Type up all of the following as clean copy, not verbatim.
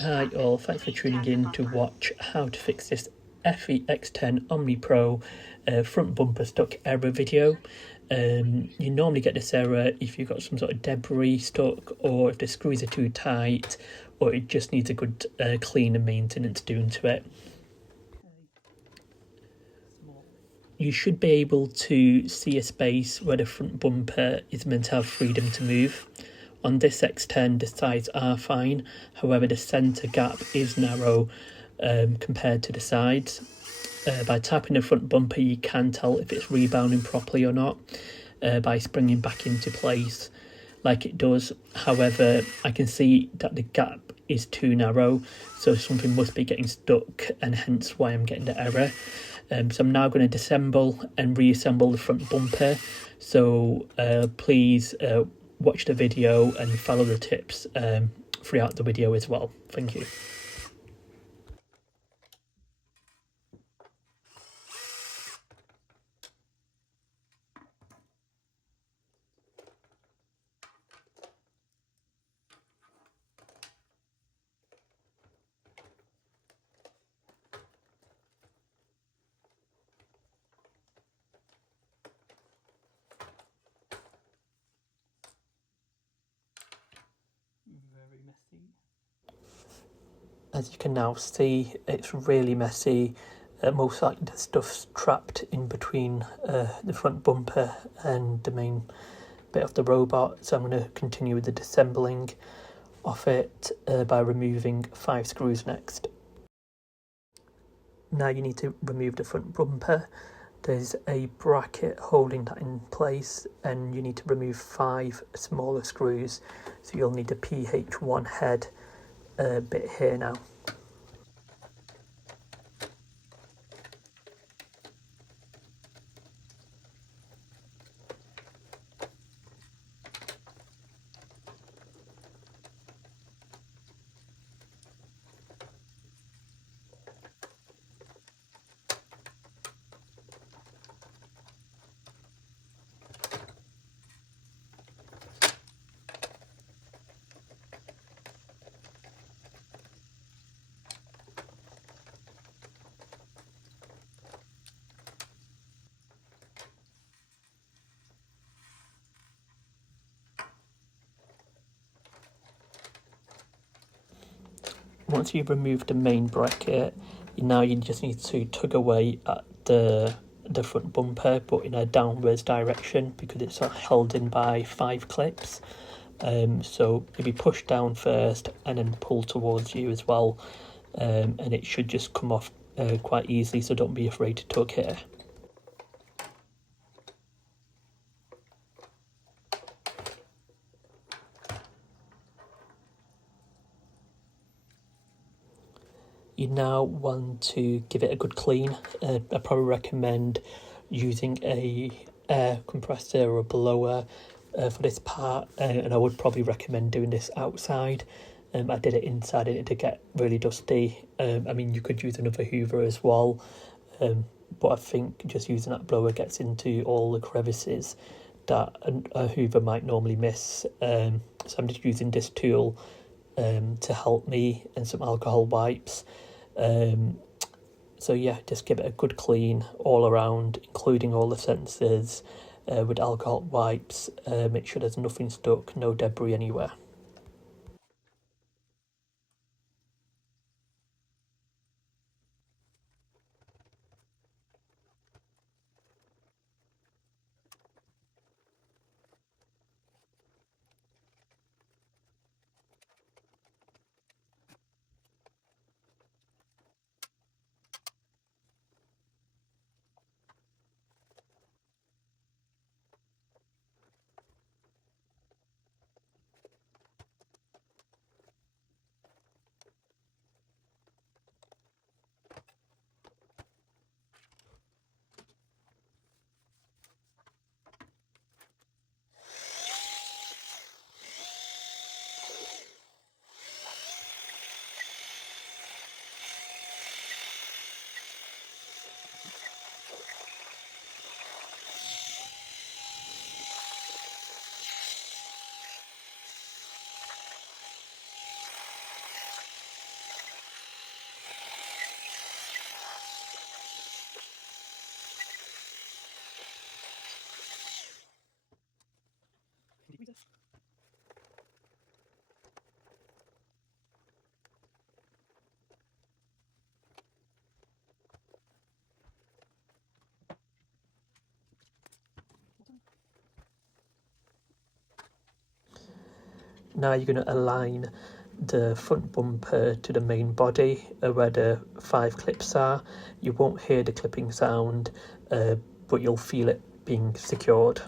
Hi all, thanks for tuning in to watch how to fix this Eufy X10 Omni Pro front bumper stuck error video. You normally get this error if you've got some sort of debris stuck, or if the screws are too tight, or it just needs a good clean and maintenance doing to it. You should be able to see a space where the front bumper is meant to have freedom to move. On this X10, the sides are fine, however the centre gap is narrow compared to the sides. By tapping the front bumper, you can tell if it's rebounding properly or not by springing back into place like it does. However, I can see that the gap is too narrow, so something must be getting stuck, and hence why I'm getting the error. So I'm now going to disassemble and reassemble the front bumper, so please watch the video and follow the tips throughout the video as well. Thank you. Very messy. As you can now see, it's really messy. Most likely the stuff's trapped in between the front bumper and the main bit of the robot, so I'm going to continue with the disassembling of it by removing 5 screws next. Now you need to remove the front bumper. There's a bracket holding that in place, and you need to remove 5 smaller screws, so you'll need a PH1 head bit here now. Once you've removed the main bracket, now you just need to tug away at the front bumper, but in a downwards direction, because it's held in by 5 clips. So maybe push down first and then pull towards you as well, and it should just come off quite easily, so don't be afraid to tug here. You now want to give it a good clean. I probably recommend using a air compressor or blower for this part, and I would probably recommend doing this outside. I did it inside and it did get really dusty. I mean, you could use another hoover as well, but I think just using that blower gets into all the crevices that a hoover might normally miss. So I'm just using this tool to help me, and some alcohol wipes. So yeah, just give it a good clean all around, including all the sensors with alcohol wipes. Make sure there's nothing stuck, no debris anywhere. Now you're going to align the front bumper to the main body where the 5 clips are. You won't hear the clipping sound, but you'll feel it being secured.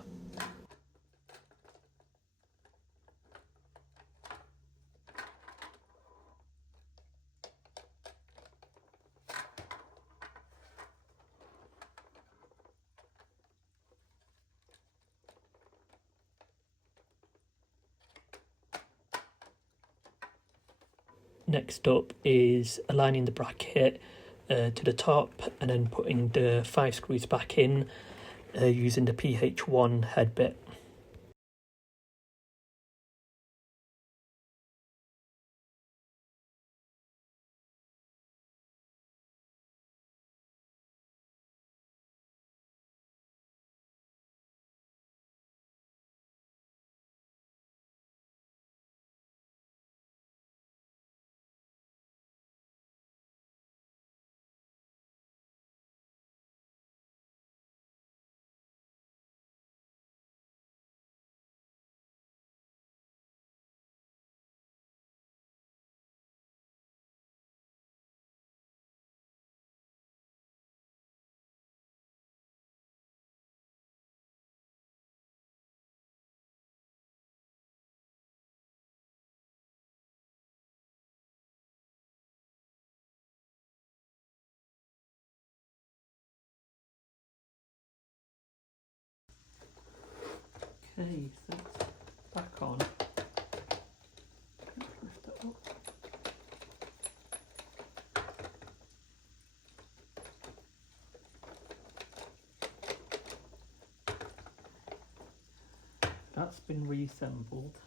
Next up is aligning the bracket to the top and then putting the 5 screws back in using the PH1 head bit. Okay, so it's back on. Lift it up. That's been reassembled.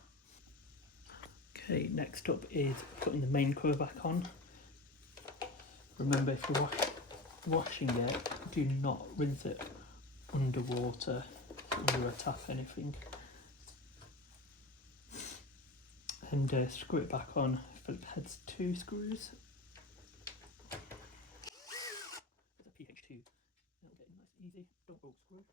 Okay, next up is putting the main cover back on. Remember, if you're washing it, do not rinse it underwater, under a tap, anything. And screw it back on. Philip heads 2 screws. It's a PH2. That'll get nice and easy. Don't go screw.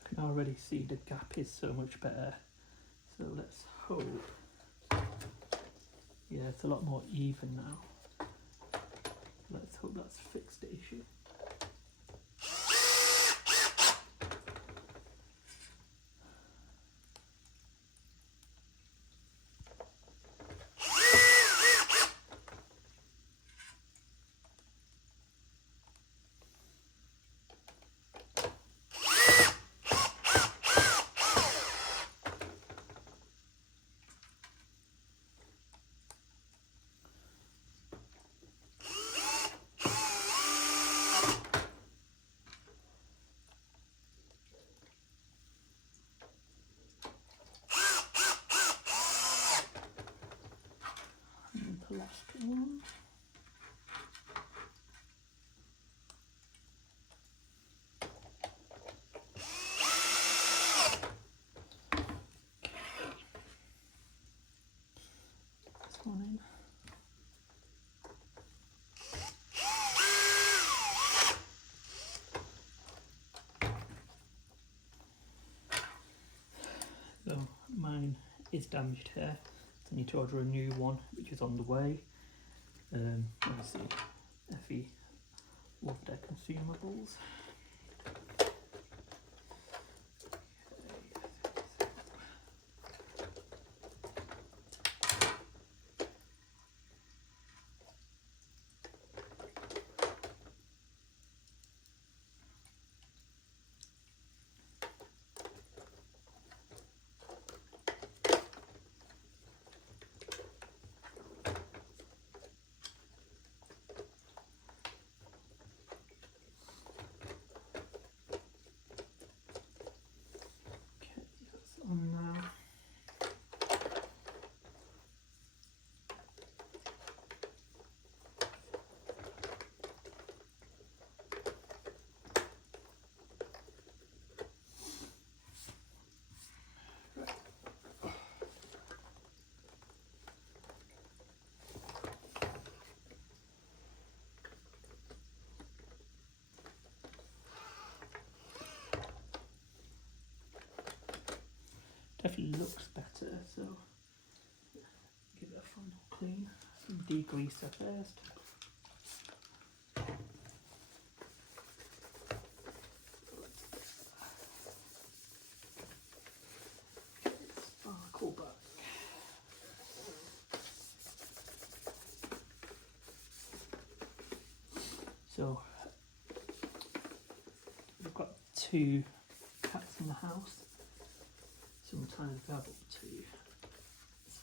I can already see the gap is so much better. So let's hope. Yeah, it's a lot more even now. Let's hope that's fixed the issue. And the last one. This one in. So mine is damaged here, so I need to order a new one, which is on the way. Obviously, Eufy love their consumables. Definitely looks better, so give it a final clean. Degreaser first. Sparkle back. So we've got 2 cats in the house. Sometimes we have up to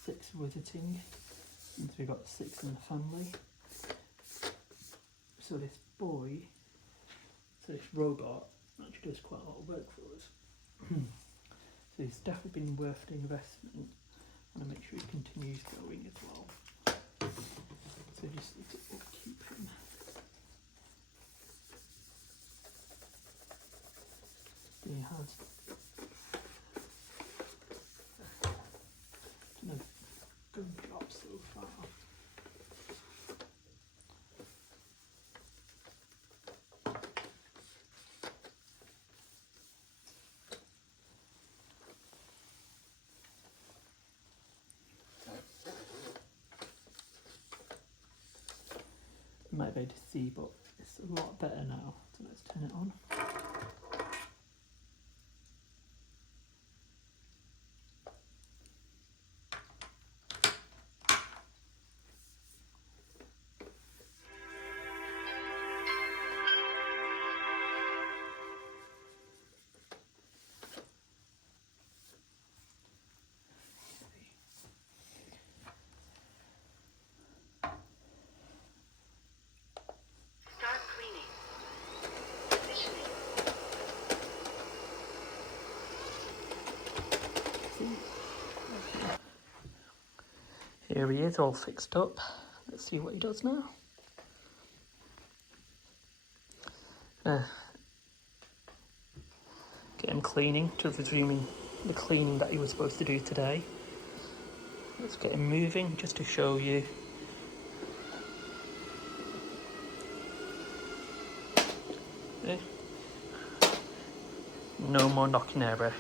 6 visiting, since we've got 6 in the family. So this boy, so this robot, actually does quite a lot of work for us. So it's definitely been worth the investment. I want to make sure it continues going as well. So just need to upkeep him. He has done a good job so far. You might be able to see, but it's a lot better now. So let's turn it on. Here he is, all fixed up. Let's see what he does now. Get him cleaning, to resuming the cleaning that he was supposed to do today. Let's get him moving just to show you. No more knocking error.